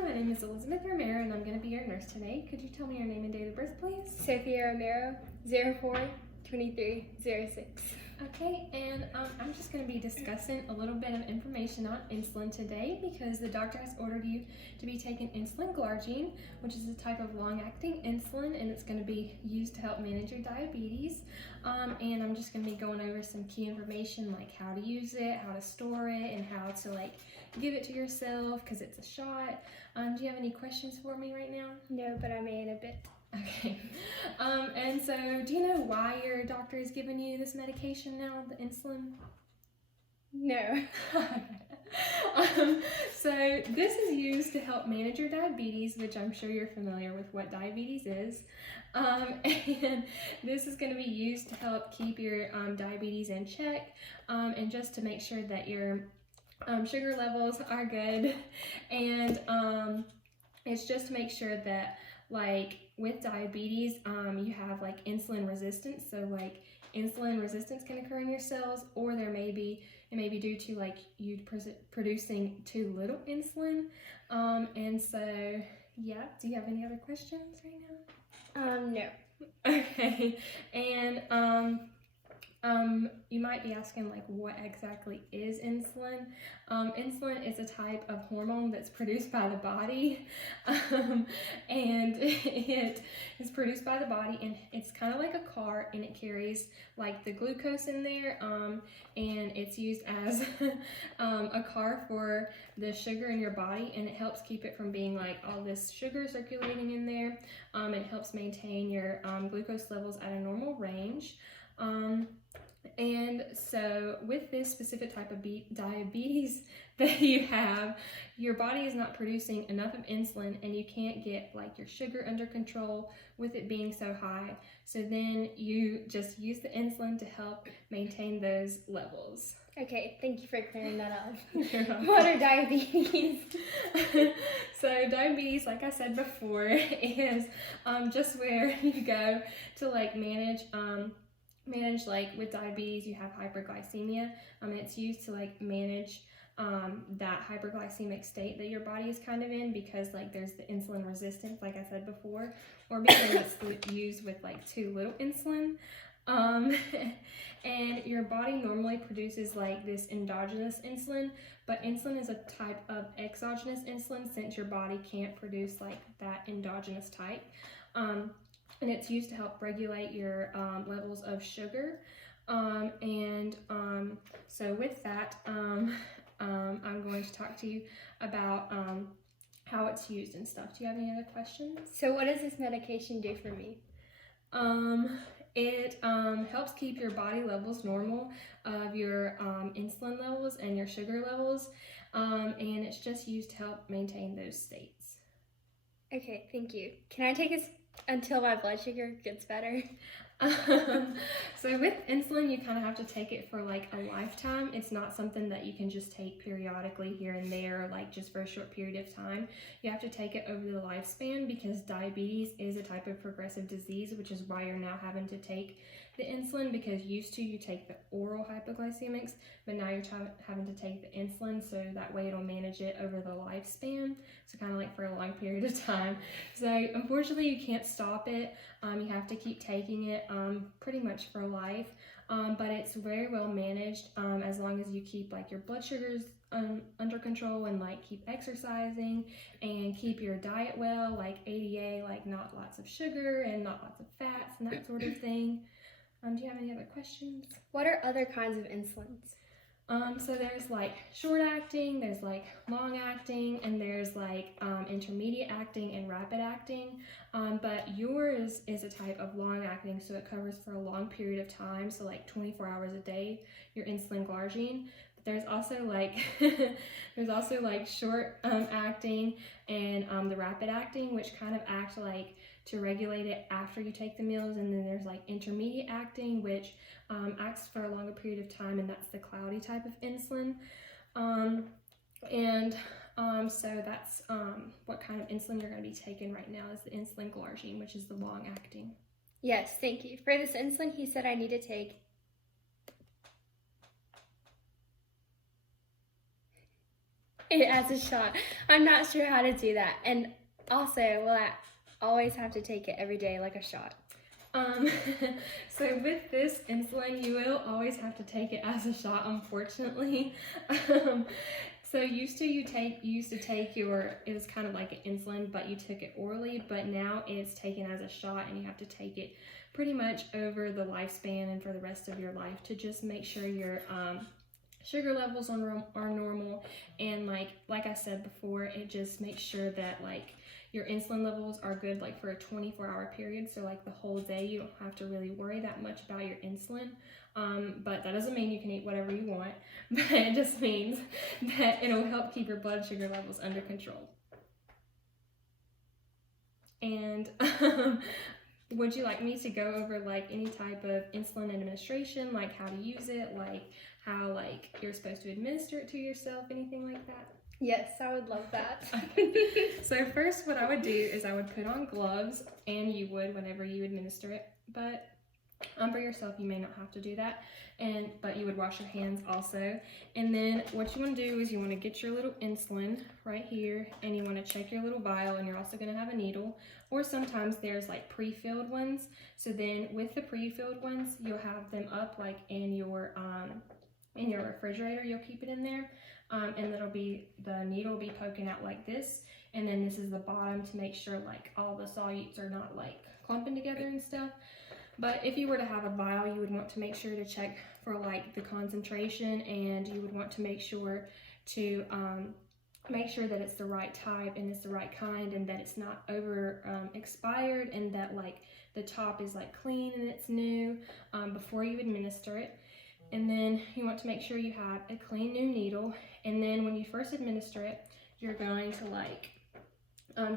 Hi, my name is Elizabeth Romero, and I'm going to be your nurse today. Could you tell me your name and date of birth, please? Sophia Romero, 04-2306. Okay, and I'm just going to be discussing a little bit of information on insulin today because the doctor has ordered you to be taking insulin glargine, which is a type of long-acting insulin, and it's going to be used to help manage your diabetes. And I'm just going to be going over some key information like how to use it, how to store it, and how to give it to yourself because it's a shot. Do you have any questions for me right now? No, but I may in a bit. Okay. And so do you know why your doctor is giving you this medication now, the insulin? No. So this is used to help manage your diabetes, which I'm sure you're familiar with what diabetes is. And this is going to be used to help keep your diabetes in check and just to make sure that your sugar levels are good. And it's just to make sure that with diabetes, you have insulin resistance. So insulin resistance can occur in your cells, or it may be due to you producing too little insulin. And so, yeah, do you have any other questions right now? No. Okay, and you might be asking what exactly is insulin? Insulin is a type of hormone that's produced by the body, and it is produced by the body, and it's kind of like a car, and it carries the glucose in there, and it's used as a car for the sugar in your body, and it helps keep it from being all this sugar circulating in there. It helps maintain your glucose levels at a normal range. And so with this specific type of diabetes that you have, your body is not producing enough of insulin, and you can't get your sugar under control with it being so high. So then you just use the insulin to help maintain those levels. Okay, thank you for clearing that up. You're welcome. What are diabetes? So diabetes, like I said before, is just where you go to manage with diabetes. You have hyperglycemia, and it's used to manage that hyperglycemic state that your body is kind of in, because there's the insulin resistance, like I said before, or because it's used with too little insulin. And your body normally produces this endogenous insulin, but insulin is a type of exogenous insulin since your body can't produce that endogenous type. And it's used to help regulate your levels of sugar. So with that, I'm going to talk to you about how it's used and stuff. Do you have any other questions? So what does this medication do for me? It helps keep your body levels normal of your insulin levels and your sugar levels, and it's just used to help maintain those states. Okay, thank you. Can I take this until my blood sugar gets better? So with insulin, you kind of have to take it for a lifetime. It's not something that you can just take periodically here and there, just for a short period of time. You have to take it over the lifespan because diabetes is a type of progressive disease, which is why you're now having to take the insulin, because used to you take the oral hypoglycemics, but now you're having to take the insulin, so that way it'll manage it over the lifespan, so kind of for a long period of time. So unfortunately you can't stop it. You have to keep taking it pretty much for life, but it's very well managed as long as you keep your blood sugars under control, and keep exercising and keep your diet well, ADA, not lots of sugar and not lots of fats and that sort of thing. Do you have any other questions? What are other kinds of insulins? So there's short acting, there's long acting, and there's intermediate acting and rapid acting. But yours is a type of long acting, so it covers for a long period of time, so 24 hours a day, your insulin glargine. But there's also short acting and the rapid acting, which kind of act to regulate it after you take the meals. And then there's intermediate acting, which acts for a longer period of time, and that's the cloudy type of insulin. So that's what kind of insulin you're going to be taking right now, is the insulin glargine, which is the long acting. Yes, thank you. For this insulin, he said I need to take it as a shot. I'm not sure how to do that. And also, will I always have to take it every day like a shot? So with this insulin, you will always have to take it as a shot, unfortunately. So you used to take your, it was kind of like an insulin, but you took it orally, but now it's taken as a shot and you have to take it pretty much over the lifespan and for the rest of your life to just make sure your sugar levels are normal. And like I said before, it just makes sure that like your insulin levels are good like for a 24-hour period. So like the whole day, you don't have to really worry that much about your insulin. But that doesn't mean you can eat whatever you want, but it just means that it'll help keep your blood sugar levels under control. And would you like me to go over like any type of insulin administration, like how to use it, like how like you're supposed to administer it to yourself, anything like that? Yes, I would love that. Okay. So first what I would do is I would put on gloves, and you would whenever you administer it, but for yourself you may not have to do that, but you would wash your hands also. And then what you want to do is you want to get your little insulin right here, and you want to check your little vial, and you're also going to have a needle, or sometimes there's like pre-filled ones. So then with the pre-filled ones, you'll have them up like in your refrigerator, you'll keep it in there. And the needle will be poking out like this, and then this is the bottom to make sure like all the solutes are not like clumping together and stuff. But if you were to have a vial, you would want to make sure to check for like the concentration, and you would want to make sure to make sure that it's the right type and it's the right kind, and that it's not over expired, and that like the top is like clean and it's new before you administer it. And then you want to make sure you have a clean new needle. And then when you first administer it, you're going to like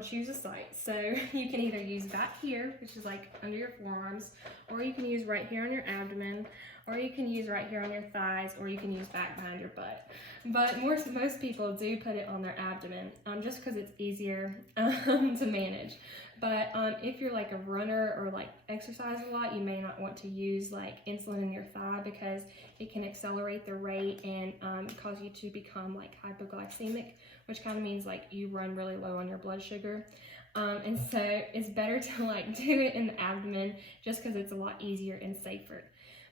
choose a site. So you can either use back here, which is like under your forearms, or you can use right here on your abdomen, or you can use right here on your thighs, or you can use back behind your butt. But most people do put it on their abdomen, just because it's easier to manage. But if you're like a runner or like exercise a lot, you may not want to use like insulin in your thigh, because it can accelerate the rate and cause you to become like hypoglycemic, which kind of means like you run really low on your blood sugar. And so it's better to like do it in the abdomen, just because it's a lot easier and safer.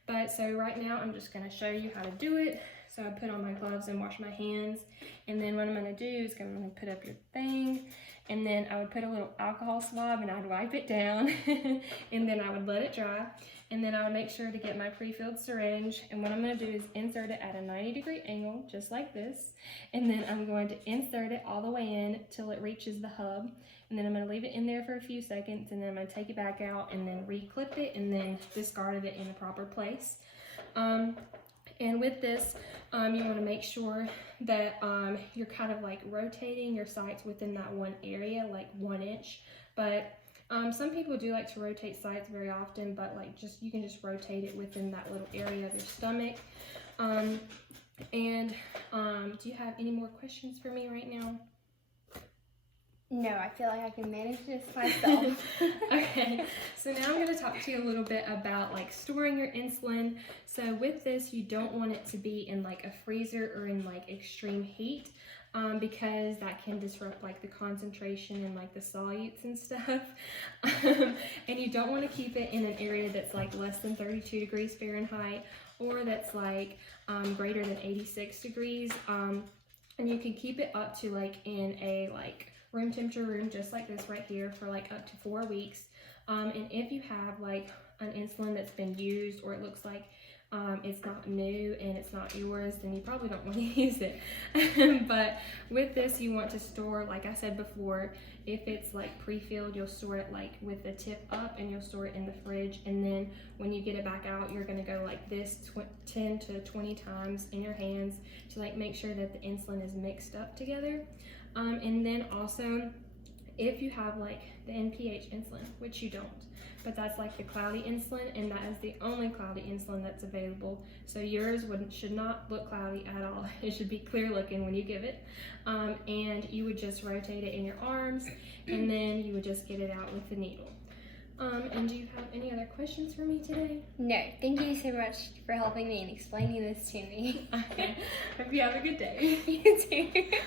But so right now I'm just going to show you how to do it. So I put on my gloves and wash my hands, and then what I'm going to do is I'm going to put up your thing, and then I would put a little alcohol swab and I'd wipe it down and then I would let it dry, and then I would make sure to get my pre-filled syringe, and what I'm going to do is insert it at a 90-degree angle just like this, and then I'm going to insert it all the way in till it reaches the hub, and then I'm going to leave it in there for a few seconds, and then I'm going to take it back out and then re-clip it and then discard it in the proper place. And with this, you want to make sure that you're kind of like rotating your sites within that one area, like 1 inch. But some people do like to rotate sites very often, but like you can just rotate it within that little area of your stomach. Do you have any more questions for me right now? No, I feel like I can manage this myself. Okay, so now I'm going to talk to you a little bit about like storing your insulin. So with this, you don't want it to be in like a freezer or in like extreme heat, because that can disrupt like the concentration and like the solutes and stuff. And you don't want to keep it in an area that's like less than 32 degrees Fahrenheit, or that's like greater than 86 degrees. And you can keep it up to like in a like room temperature room just like this right here for like up to 4 weeks. And if you have like an insulin that's been used, or it looks like it's not new and it's not yours, then you probably don't want to use it. But with this, you want to store, like I said before, if it's like pre-filled, you'll store it like with the tip up, and you'll store it in the fridge. And then when you get it back out, you're going to go like this 10 to 20 times in your hands to like make sure that the insulin is mixed up together. And then also, if you have like the NPH insulin, which you don't, but that's like the cloudy insulin, and that is the only cloudy insulin that's available. So yours should not look cloudy at all. It should be clear looking when you give it. And you would just rotate it in your arms, and then you would just get it out with the needle. And do you have any other questions for me today? No, thank you so much for helping me and explaining this to me. Okay, hope you have a good day. You too.